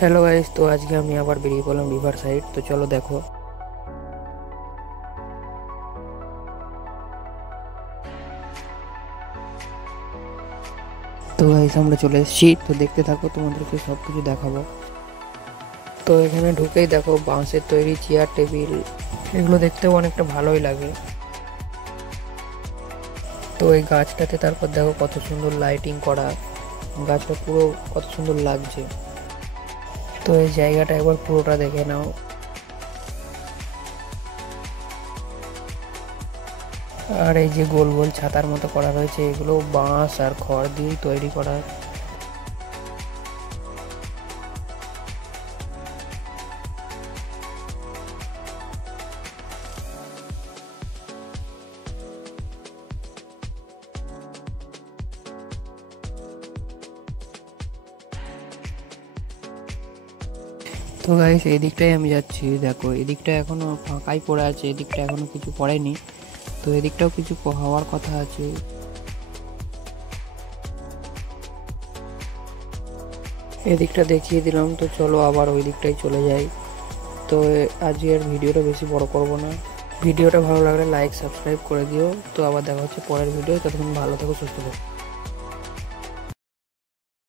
Hello guys, তো আজকে আমি আবার বেরিয়ে পড়লাম রিভার সাইড। তো চলো দেখো। তো গাইস আমরা চলে এসেছি, তো দেখতে থাকো, তোমাদেরকে সব কিছু দেখাবো। তো এখানে ঢুকেই দেখো বাঁশের তৈরি চেয়ার টেবিল, এগুলো দেখতেও অনেকটা ভালোই লাগে। তো এই গাছটাতে তারপর দেখো কত সুন্দর লাইটিং করা, গাছটা পুরো কত সুন্দর লাগছে। তো এই জায়গাটা একবার পুরোটা দেখে নাও। আর এই যে গোল গোল ছাতার মতো করা রয়েছে, এগুলো বাঁশ আর খড় দিয়েই তৈরি করা। তো গাইস এই দিকটাই আমি যাচ্ছি, দেখো এদিকটা এখনো ফাঁকাই পড়ে আছে, এদিকটা এখনো কিছু পড়েনি। তো এদিকটাও কিছু হওয়ার কথা আছে। এদিকটা দেখিয়ে দিলাম, তো চলো আবার ওই দিকটাই চলে যাই। তো আজকের ভিডিওটা বেশি বড় করব না। ভিডিওটা ভালো লাগলে লাইক সাবস্ক্রাইব করে দিও। তো আবার দেখা হচ্ছে পরের ভিডিও, ততক্ষণ ভালো থেকো, সুস্থ থেকো।